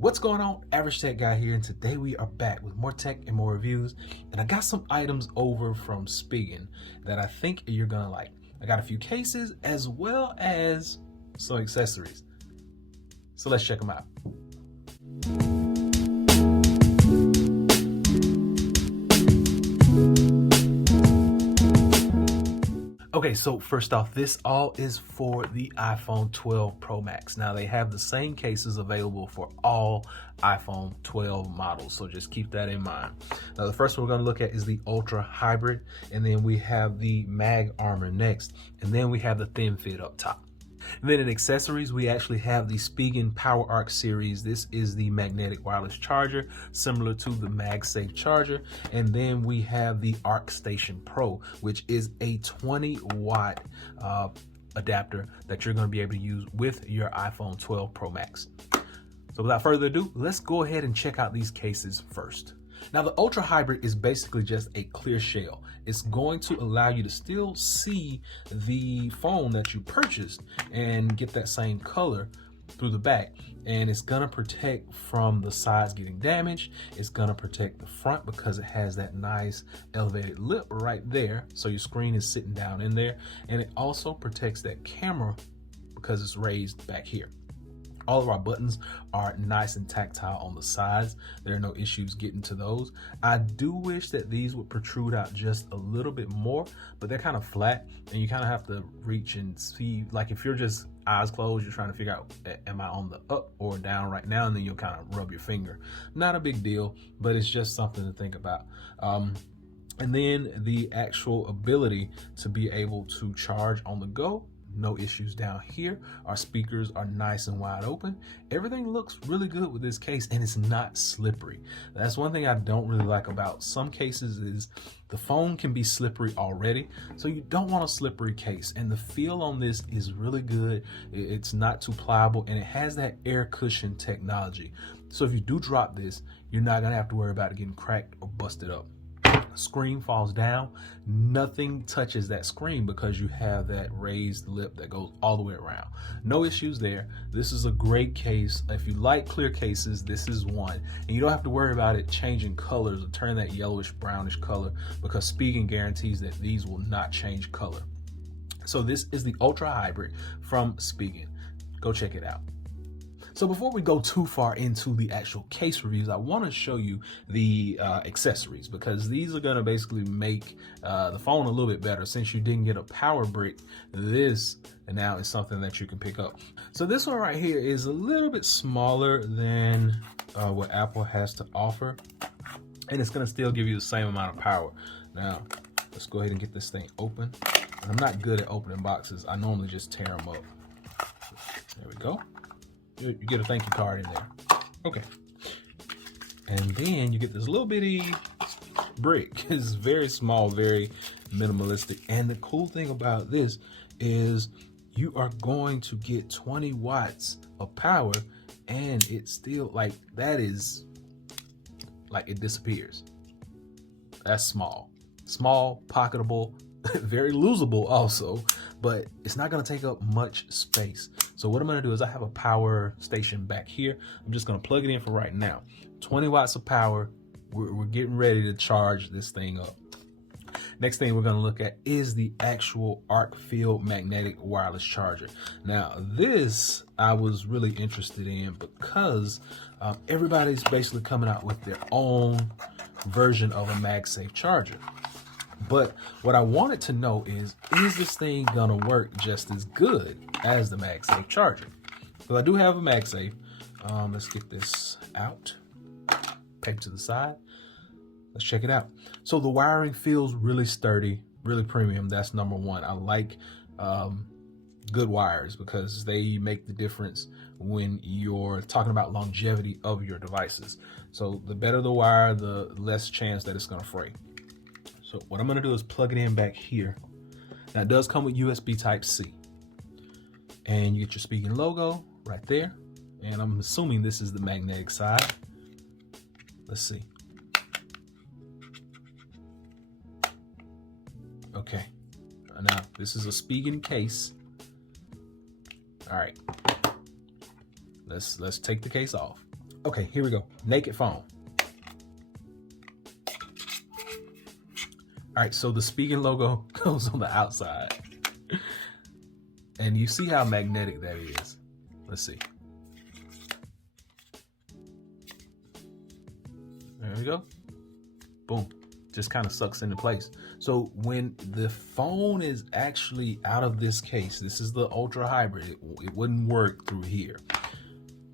What's going on? Average Tech Guy here, and today we are back with more tech and more reviews. And I got some items over from Spigen that I think you're gonna like. I got a few cases as well as some accessories. So let's check them out. Okay, so first off, this all is for the iPhone 12 Pro Max. Now they have the same cases available for all iPhone 12 models, so just keep that in mind. Now the first one we're going to look at is the Ultra Hybrid, and then we have the MagArmor next, and then we have the thin fit up top. And then in accessories, we actually have the Spigen Power Arc series. This is the magnetic wireless charger, similar to the MagSafe charger. And then we have the Arc Station Pro, which is a 20-watt adapter that you're going to be able to use with your iPhone 12 Pro Max. So without further ado, let's go ahead and check out these cases first. Now the Ultra Hybrid is basically just a clear shell. It's going to allow you to still see the phone that you purchased and get that same color through the back. And it's gonna protect from the sides getting damaged. It's gonna protect the front because it has that nice elevated lip right there. So your screen is sitting down in there. And it also protects that camera because it's raised back here. All of our buttons are nice and tactile on the sides. There are no issues getting to those. I do wish that these would protrude out just a little bit more, but they're kind of flat and you kind of have to reach and see, like if you're just eyes closed, you're trying to figure out, am I on the up or down right now? And then you'll kind of rub your finger. Not a big deal, but it's just something to think about. And then the actual ability to be able to charge on the go. No issues down here. Our speakers are nice and wide open. Everything looks really good with this case, and it's not slippery. That's one thing I don't really like about some cases is the phone can be slippery already, so you don't want a slippery case. And the feel on this is really good. It's not too pliable, and it has that air cushion technology. So if you do drop this, you're not gonna have to worry about it getting cracked or busted up. Screen falls down, nothing touches that screen because you have that raised lip that goes all the way around. No issues there. This is a great case. If you like clear cases, this is one. And you don't have to worry about it changing colors or turning that yellowish brownish color because Spigen guarantees that these will not change color. So this is the Ultra Hybrid from Spigen. Go check it out. So before we go too far into the actual case reviews, I want to show you the accessories because these are going to basically make the phone a little bit better. Since you didn't get a power brick, this now is something that you can pick up. So this one right here is a little bit smaller than what Apple has to offer, and it's going to still give you the same amount of power. Now, let's go ahead and get this thing open. And I'm not good at opening boxes. I normally just tear them up. There we go. You get a thank you card in there. Okay. And then you get this little bitty brick. It's very small, very minimalistic. And the cool thing about this is you are going to get 20 watts of power, and it's still like, that is like, it disappears. That's small. Small, pocketable, very losable also, but it's not going to take up much space. So what I'm going to do is I have a power station back here. I'm just going to plug it in for right now. 20 watts of power. We're getting ready to charge this thing up. Next thing we're going to look at is the actual Arcfield magnetic wireless charger. Now this I was really interested in because everybody's basically coming out with their own version of a MagSafe charger. But what I wanted to know is this thing gonna work just as good as the MagSafe charger? Because I do have a MagSafe. Let's get this out, paper to the side. Let's check it out. So the wiring feels really sturdy, really premium. That's number one. I like good wires because they make the difference when you're talking about longevity of your devices. So the better the wire, the less chance that it's gonna fray. So what I'm gonna do is plug it in back here. Now it does come with USB Type-C. And you get your Spigen logo right there. And I'm assuming this is the magnetic side. Let's see. Okay. Now this is a Spigen case. All right. Let's take the case off. Okay, here we go. Naked phone. All right, so the Spigen logo goes on the outside. And you see how magnetic that is. Let's see. There we go. Boom. Just kind of sucks into place. So when the phone is actually out of this case, this is the Ultra Hybrid, it wouldn't work through here.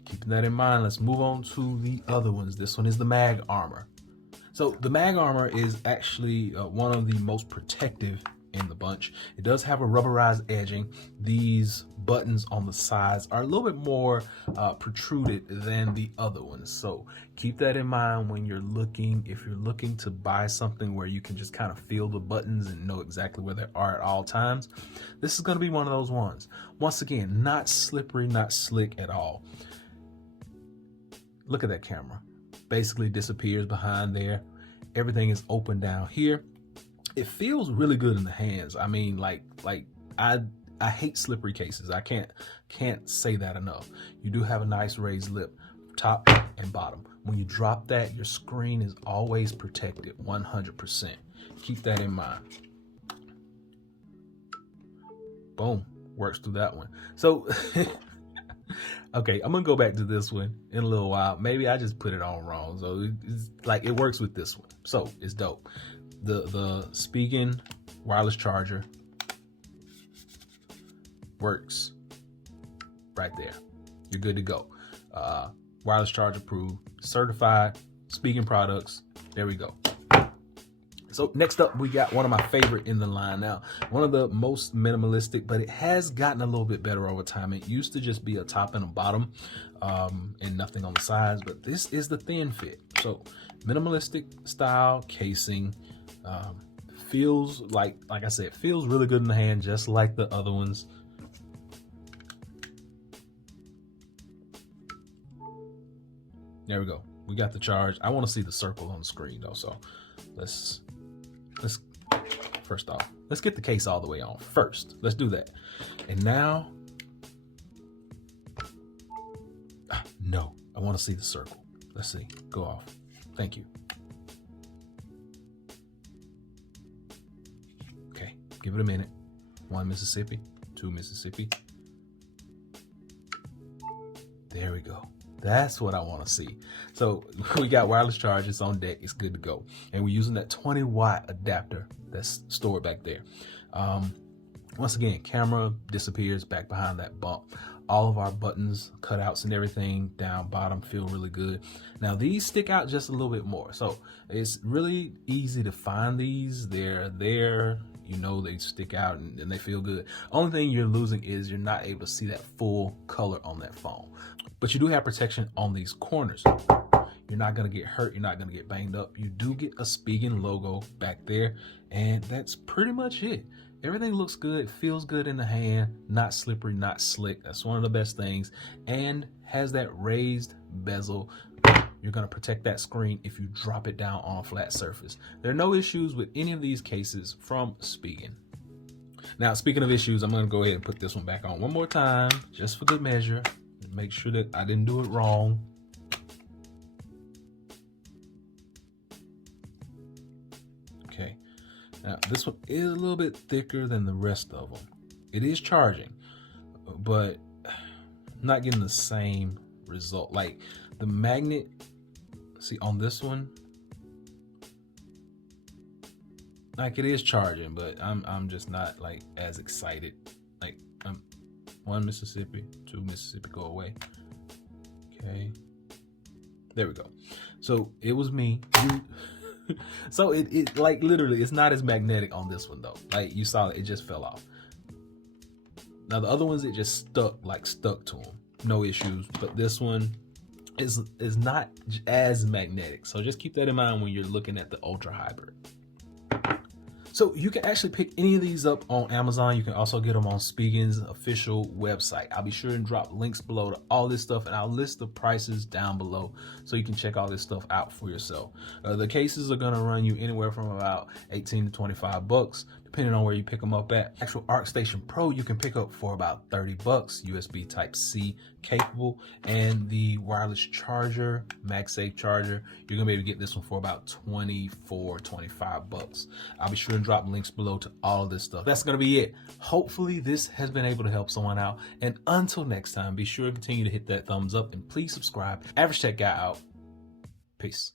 Keeping that in mind, let's move on to the other ones. This one is the MagArmor. So the MagArmor is actually one of the most protective in the bunch. It does have a rubberized edging. These buttons on the sides are a little bit more protruded than the other ones. So keep that in mind when you're looking, if you're looking to buy something where you can just kind of feel the buttons and know exactly where they are at all times. This is going to be one of those ones. Once again, not slippery, not slick at all. Look at that camera. Basically disappears behind there. Everything is open down here. It feels really good in the hands. I mean, like I hate slippery cases. I can't say that enough. You do have a nice raised lip, top and bottom. When you drop that, your screen is always protected 100%. Keep that in mind. Boom, works through that one. So, okay, I'm gonna go back to this one in a little while. Maybe I just put it on wrong. So it's like, it works with this one. So it's dope. The Spigen wireless charger works right there. You're good to go. Wireless charger approved, certified, Spigen products. There we go. So next up, we got one of my favorite in the line now. One of the most minimalistic, but it has gotten a little bit better over time. It used to just be a top and a bottom and nothing on the sides, but this is the thin fit. So minimalistic style casing. Feels like I said, feels really good in the hand, just like the other ones. There we go. We got the charge. I want to see the circle on the screen though, so let's first off, let's get the case all the way on first. Let's do that. And now, no, I want to see the circle. Let's see. Go off. Thank you. Okay, give it a minute. 1 Mississippi, 2 Mississippi. There we go. That's what I want to see. So we got wireless charge. It's on deck. It's good to go. And we're using that 20-watt adapter that's stored back there. Once again, camera disappears back behind that bump. All of our buttons, cutouts and everything down bottom feel really good. Now these stick out just a little bit more. So it's really easy to find these. They're there. You know, they stick out and they feel good. Only thing you're losing is you're not able to see that full color on that phone. But you do have protection on these corners. You're not going to get hurt. You're not going to get banged up. You do get a Spigen logo back there. And that's pretty much it. Everything looks good, feels good in the hand, not slippery, not slick. That's one of the best things. And has that raised bezel. You're going to protect that screen if you drop it down on a flat surface. There are no issues with any of these cases from Spigen. Now, speaking of issues, I'm going to go ahead and put this one back on one more time, just for good measure. Make sure that I didn't do it wrong. Okay. Now, this one is a little bit thicker than the rest of them. It is charging, but not getting the same result. Like the magnet, see on this one, like it is charging, but I'm just not like as excited. Like 1 Mississippi, 2 Mississippi, go away. Okay, there we go. So it was me. So it like literally, it's not as magnetic on this one though. Like you saw, it just fell off. Now the other ones, it just stuck to them, no issues. But this one is not as magnetic. So just keep that in mind when you're looking at the Ultra Hybrid. So you can actually pick any of these up on Amazon. You can also get them on Spigen's official website. I'll be sure and drop links below to all this stuff, and I'll list the prices down below so you can check all this stuff out for yourself. The cases are gonna run you anywhere from about 18 to 25 bucks, depending on where you pick them up at. Actual ArcStation Pro you can pick up for about $30, USB Type-C capable, and the wireless charger, MagSafe charger, you're gonna be able to get this one for about 24, 25 bucks. I'll be sure to drop links below to all of this stuff. That's gonna be it. Hopefully this has been able to help someone out, and until next time, be sure to continue to hit that thumbs up and please subscribe. Average Tech Guy out. Peace.